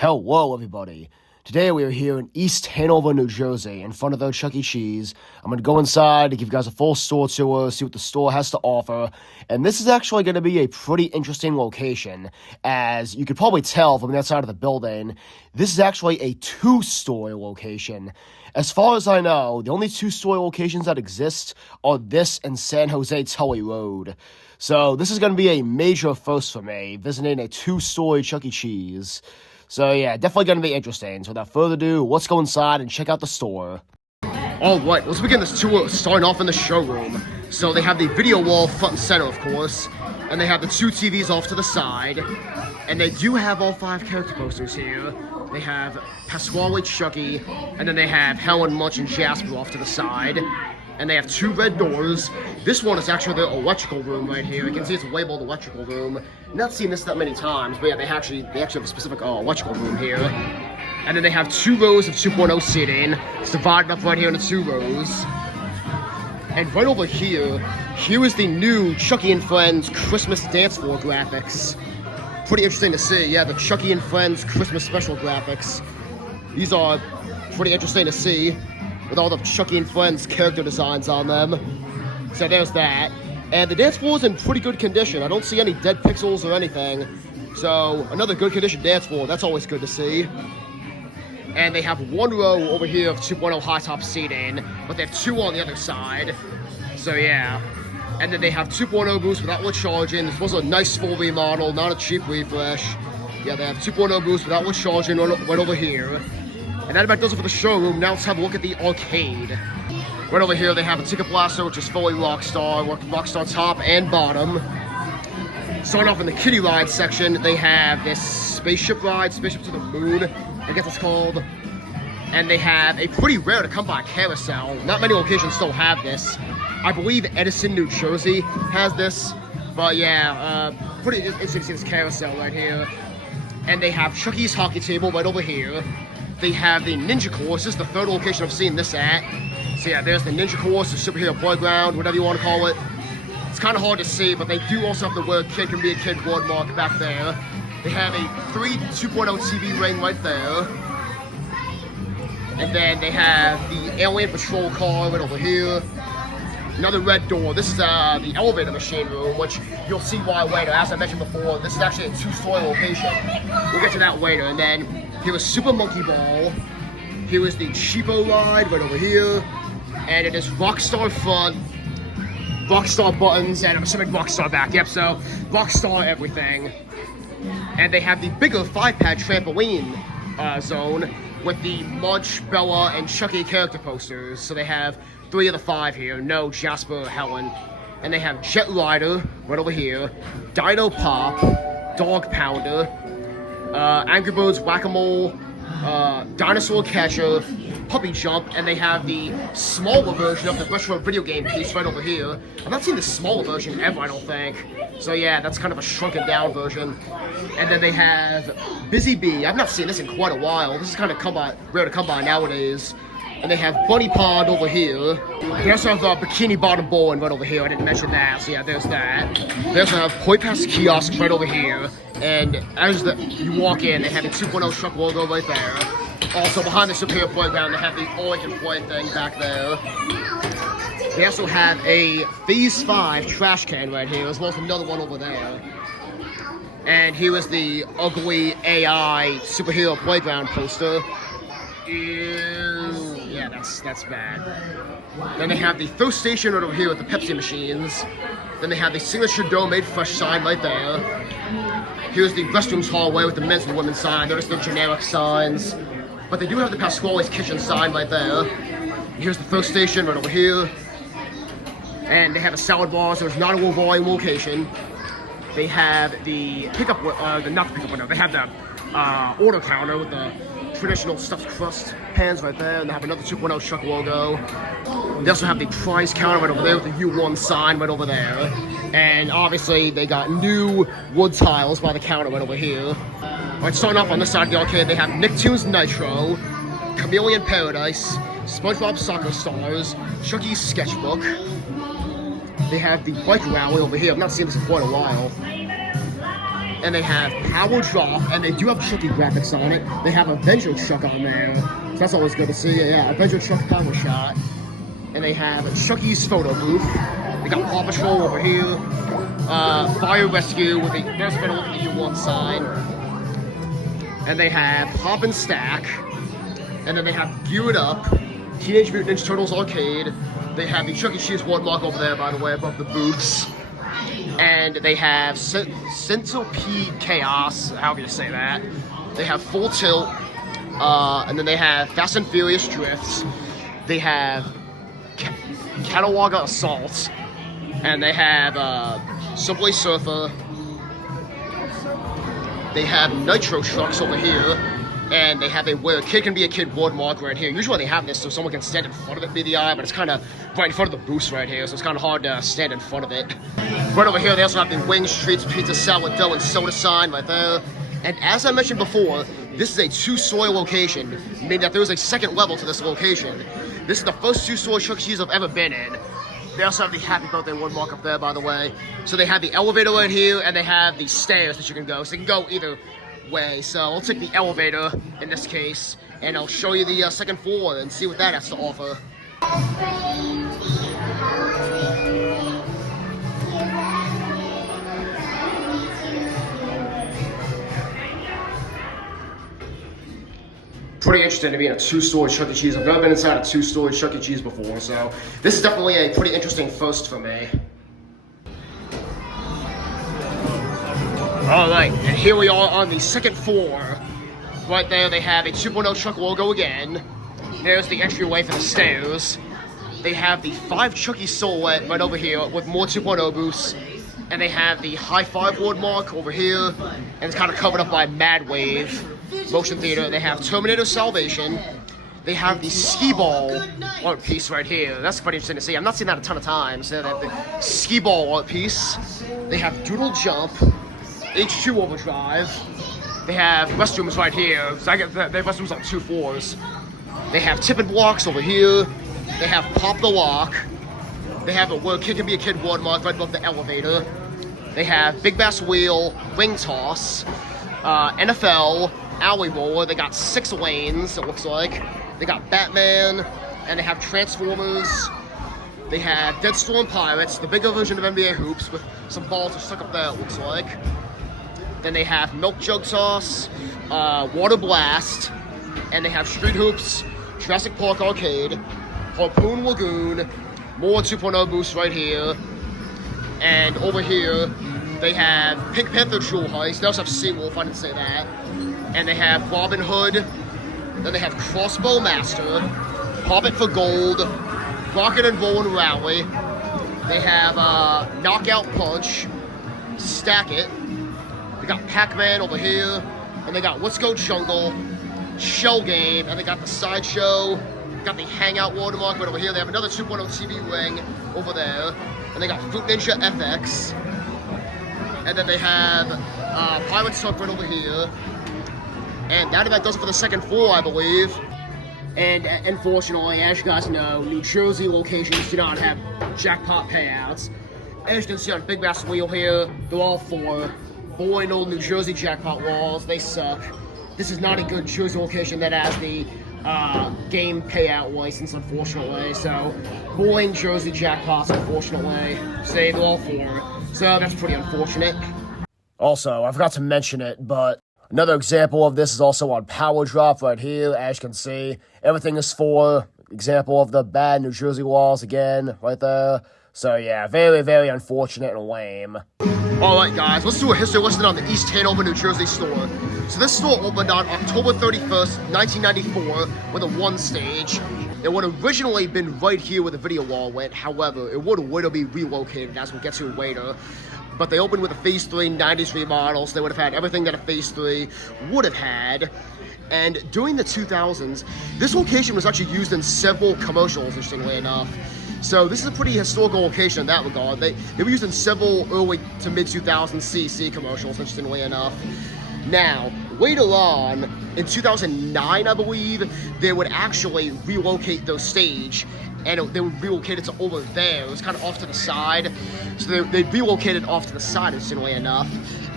Hello, everybody. Today we are here in East Hanover, New Jersey, in front of the Chuck E. Cheese. I'm going to go inside to give you guys a full store tour, see what the store has to offer. And this is actually going to be a pretty interesting location. As you could probably tell from the outside of the building, this is actually a two-story location. As far as I know, the only two-story locations that exist are this and San Jose Tully Road. So this is going to be a major first for me, visiting a two-story Chuck E. Cheese. So yeah, definitely going to be interesting. So without further ado, let's go inside and check out the store. Alright, let's begin this tour starting off in the showroom. So they have the video wall front and center, of course. And they have the two TVs off to the side. And they do have all 5 character posters here. They have Pasquale, Chucky, and then they have Helen, Munch, and Jasper off to the side. And they have 2 red doors. This one is actually the electrical room right here. You can see it's labeled electrical room. Not seen this that many times, but yeah, they actually have a specific electrical room here. And then they have 2 rows of 2.0 seating. It's divided up right here into 2 rows. And right over here is the new Chucky and Friends Christmas dance floor graphics. Pretty interesting to see. Yeah, the Chucky and Friends Christmas special graphics. These are pretty interesting to see, with all the Chucky and Friends character designs on them. So there's that. And the dance floor is in pretty good condition. I don't see any dead pixels or anything. So another good condition dance floor, that's always good to see. And they have 1 row over here of 2.0 high top seating, but they have 2 on the other side. So yeah. And then they have 2.0 booths with outlet charging. This was a nice full remodel, not a cheap refresh. Yeah, they have 2.0 booths with outlet charging right over here. And that about does it for the showroom. Now let's have a look at the arcade. Right over here they have a Ticket Blaster, which is fully Rockstar, Rockstar top and bottom. Starting off in the kiddie ride section, they have this spaceship ride, Spaceship to the Moon, I guess it's called. And they have a pretty rare to come by carousel. Not many locations still have this. I believe Edison, New Jersey has this. But yeah, pretty interesting to see this carousel right here. And they have Chucky's hockey table right over here. They have the Ninja Course. This is the 3rd location I've seen this at. So yeah, there's the Ninja Course, the Superhero Playground, whatever you want to call it. It's kind of hard to see, but they do also have the word Kid Can Be a Kid boardmark back there. They have a 2.0 TV ring right there. And then they have the Alien Patrol car right over here. Another red door. This is the elevator machine room, which you'll see why later. As I mentioned before, this is actually a 2-story location. We'll get to that later. And then here is Super Monkey Ball. Here is the Cheapo ride right over here. And it is Rockstar front, Rockstar buttons, and I'm assuming Rockstar back. Yep, so Rockstar everything. And they have the bigger 5-pad trampoline zone with the Munch, Bella, and Chucky character posters. So they have 3 of the 5 here. No, Jasper or Helen. And they have Jet Rider right over here, Dino Pop, Dog Pounder, Angry Birds Whack-A-Mole, Dinosaur Catcher, Puppy Jump, and they have the smaller version of the retro video game piece right over here. I've not seen the smaller version ever, I don't think. So yeah, that's kind of a shrunken down version. And then they have Busy Bee. I've not seen this in quite a while. This is kind of rare to come by nowadays. And they have Bunny Pond over here. They also have Bikini Bottom Bowling right over here. I didn't mention that, so yeah, there's that. They also have Point Pass kiosks right over here. And as you walk in, they have the 2.0 truck logo right there. Also, behind the Superior Playground, they have the All-You-Can Play thing back there. They also have a Phase 5 trash can right here, as well as another one over there. And here is the ugly AI Superhero Playground poster. Ew. Yeah, that's bad. Then they have the Thirst Station right over here with the Pepsi machines. Then they have the Signature Dough Made Fresh sign right there. Here's the restrooms hallway with the men's and women's sign. Notice the generic signs. But they do have the Pasquale's Kitchen sign right there. Here's the Thirst Station right over here. And they have a salad bar, so it's not a low volume location. They have the pickup, not the pickup window, they have the order counter with the traditional stuffed crust pans right there, and they have another 2.0 truck logo. They also have the price counter right over there with the U1 sign right over there. And obviously they got new wood tiles by the counter right over here. Alright, starting off on this side of the arcade, they have Nicktoons Nitro, Chameleon Paradise, SpongeBob Soccer Stars, Chucky's Sketchbook. They have the bike rally over here. I've not seen this in quite a while. and they have Power Drop, and they do have Chucky graphics on it. They have Avenger Chuck on there, so that's always good to see. Yeah, Avenger Chuck Power Shot. And they have Chucky's photo booth. They got Paw Patrol over here. Fire Rescue with the, there's been a look at the U1 sign. And they have Hop and Stack. And then they have Gear It Up, Teenage Mutant Ninja Turtles Arcade. They have the Chuck E. Cheese watermark over there, by the way, above the booths. And they have Centipede Chaos, however you say that. They have Full Tilt. And then they have Fast and Furious Drifts. They have Catawga Assault, and they have Subway Surfer. They have Nitro Trucks over here, and they have a Where a Kid Can Be a Kid watermark right here. Usually they have this so someone can stand in front of it, be the eye, but it's kind of right in front of the booth right here, so it's kind of hard to stand in front of it. Right over here, they also have the Wings, Streets, Pizza, Salad, Dough, and Soda sign right there. And as I mentioned before, this is a two-story location, meaning that there is a second level to this location. This is the first two-story Chuck E. Cheese I've ever been in. They also have the Happy Birthday watermark up there, by the way. So they have the elevator right here, and they have the stairs that you can go. So you can go either way. So I'll take the elevator in this case, and I'll show you the second floor and see what that has to offer. Pretty interesting to be in a two-story Chuck E. Cheese. I've never been inside a two-story Chuck E. Cheese before, so this is definitely a pretty interesting first for me. Alright, and here we are on the second floor. Right there they have a 2.0 Chuck logo again. There's the entryway for the stairs. They have the 5 Chucky silhouette right over here with more 2.0 booths. And they have the High Five watermark over here. And it's kind of covered up by Mad Wave Motion Theater. They have Terminator Salvation. They have the Skee Ball art piece right here. That's pretty interesting to see. I've not seen that a ton of times. They have the Skee Ball art piece. They have Doodle Jump, H2 Overdrive. They have restrooms right here. So they have restrooms on 2 floors. They have Tippin' Blocks over here. They have Pop the Lock. They have a Where a Kid Can Be a Kid watermark right above the elevator. They have Big Bass Wheel, Ring Toss, NFL, Alley Roller. They got 6 lanes, it looks like. They got Batman, and they have Transformers. They have Deadstorm Pirates, the bigger version of NBA Hoops with some balls are stuck up there, it looks like. Then they have Milk Jug Toss, Water Blast, and they have Street Hoops, Jurassic Park Arcade, Harpoon Lagoon, more 2.0 boosts right here. And over here, they have Pink Panther Jewel Heist. They also have Seawolf, I didn't say that. And they have Robin Hood. Then they have Crossbow Master, Hobbit for Gold, Rocket and Roll and Rally. They have Knockout Punch, Stack It. They got Pac-Man over here. And they got Let's Go Jungle, Shell Game, and they got the Sideshow. Got the Hangout watermark right over here. They have another 2.0 TV ring over there. And they got Fruit Ninja FX. And then they have Pirates Talk right over here. And that does it for the second floor, I believe. And unfortunately, as you guys know, New Jersey locations do not have jackpot payouts. As you can see on Big Bass Wheel here, they're all for boring old New Jersey jackpot walls. They suck. This is not a good Jersey location that has the game payout license, unfortunately. So, boring Jersey jackpots, unfortunately. Say they're all for. So that's pretty unfortunate. Also, I forgot to mention it, but another example of this is also on Power Drop right here. As you can see, everything is for. Example of the bad New Jersey laws again, right there. So yeah, very, very unfortunate and lame. Alright guys, let's do a history lesson on the East Hanover, New Jersey store. So this store opened on October 31st, 1994 with a 1-stage. It would have originally been right here where the video wall went. However, it would later be relocated, as we'll get to later. But they opened with a Phase 3 90s remodel, so they would have had everything that a Phase 3 would have had. And during the 2000s, this location was actually used in several commercials, interestingly enough. So this is a pretty historical location in that regard. They were used in several early to mid-2000s CC commercials, interestingly enough. Now, later on, in 2009, I believe, they would actually relocate their stage, and they were relocated to over there. It was kind of off to the side. So they relocated off to the side, interestingly enough,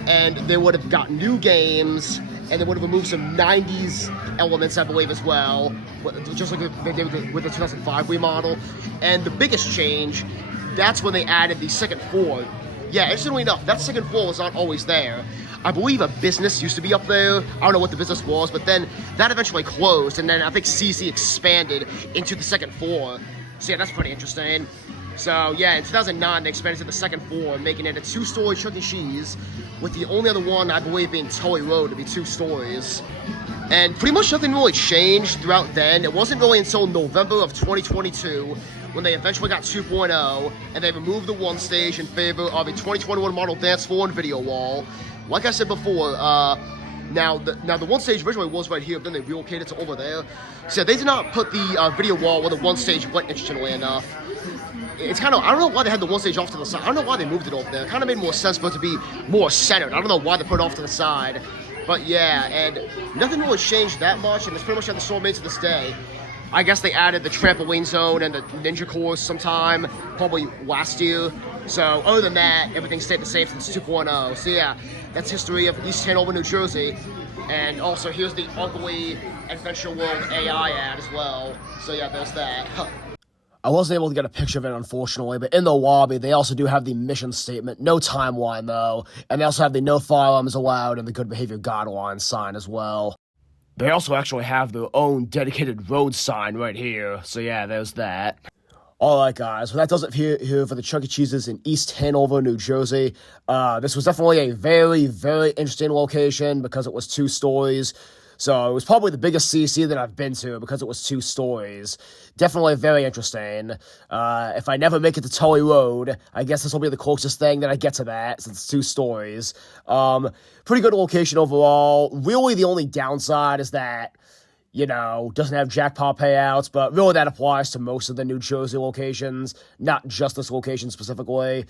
and they would have got new games, and they would have removed some 90s elements, I believe, as well, just like they did with the 2005 remodel. And the biggest change, that's when they added the second floor. Yeah, interestingly enough, that second floor was not always there. I believe a business used to be up there. I don't know what the business was, but then that eventually closed, and then I think CC expanded into the second floor. So yeah, that's pretty interesting. So yeah, in 2009, they expanded to the second floor, making it a 2-story Chuck E. Cheese, with the only other one, I believe, being Tully Road to be 2 stories. And pretty much nothing really changed throughout then. It wasn't really until November of 2022 when they eventually got 2.0, and they removed the 1 stage in favor of a 2021 model dance floor and video wall. Like I said before, now the 1 stage originally was right here, but then they relocated to over there. So they did not put the video wall where the 1 stage went, interestingly enough. It's kind of, I don't know why they had the 1 stage off to the side. I don't know why they moved it over there. It kind of made more sense for it to be more centered. I don't know why they put it off to the side. But yeah, and nothing really changed that much, and it's pretty much how the store made to this day. I guess they added the trampoline zone and the ninja course sometime, probably last year. So other than that, everything stayed the same since 2.0. So yeah, that's history of East Hanover, New Jersey. And also here's the ugly Adventure World AI ad as well. So yeah, there's that. I wasn't able to get a picture of it, unfortunately, but in the lobby, they also do have the mission statement. No timeline, though. And they also have the no firearms allowed and the good behavior guidelines sign as well. They also actually have their own dedicated road sign right here. So yeah, there's that. Alright guys, well that does it here for the Chuck E. Cheese's in East Hanover, New Jersey. This was definitely a very, very interesting location because it was 2 stories. So it was probably the biggest CC that I've been to because it was 2 stories. Definitely very interesting. If I never make it to Tully Road, I guess this will be the closest thing that I get to that since it's 2 stories. Pretty good location overall. Really the only downside is that, you know, doesn't have jackpot payouts, but really that applies to most of the New Jersey locations, not just this location specifically.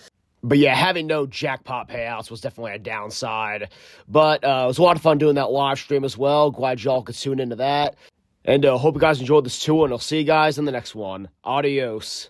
But yeah, having no jackpot payouts was definitely a downside. But it was a lot of fun doing that live stream as well. Glad y'all could tune into that. And hope you guys enjoyed this tour, and I'll see you guys in the next one. Adios.